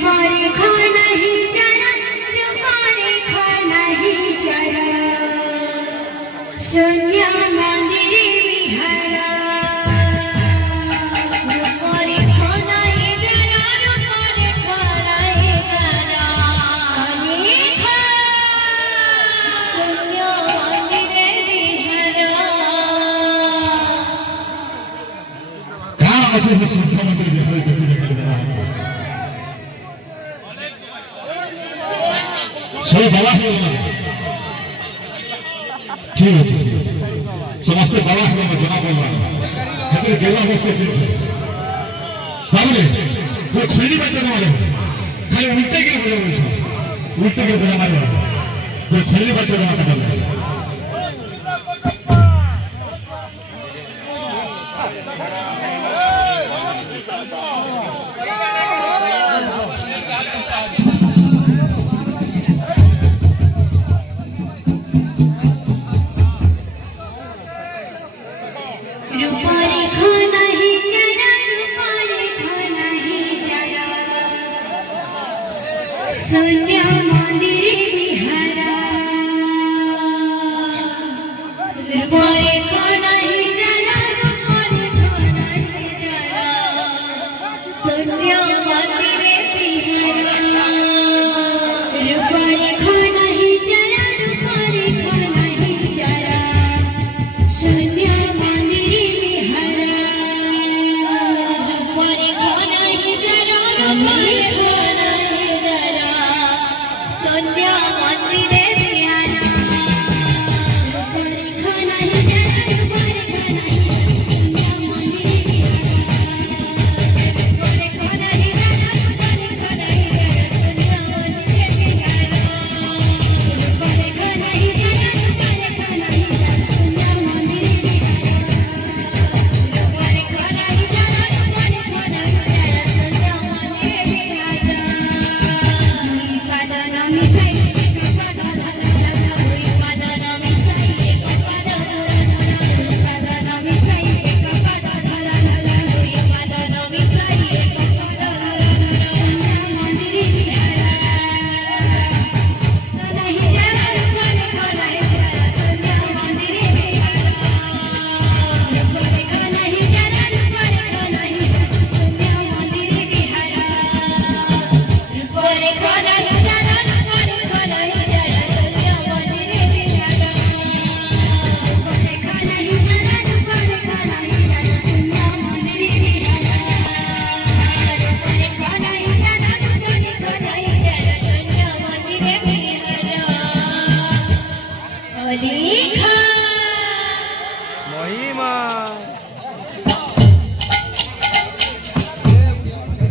रूपरेखा नहीं जरा रूपरेखा नहीं जरा शून्य मंदिर विहारा रूपरेखा नहीं जरा रूपरेखा नहीं जरा लेखा शून्य मंदिर विहारा কার আছে যে শিক্ষামন্ত্রী যেভাবে ব্যক্তি দেখে দেওয়া সেই বলা হলো না ঠিক আছে সমস্ত বলা হলো না জানা বললাম এদের গেলা অবস্থা চলছে তাহলে ওই খৈনি বাচ্চা মারে খালি উল্টে গিয়ে বোঝা বলছে উল্টে গিয়ে বোঝা মারে ওই খৈনি বাচ্চা মাথা বলে रूपरेखा नहीं जरा रूपरेखा नहीं जरा शून्य मंदिर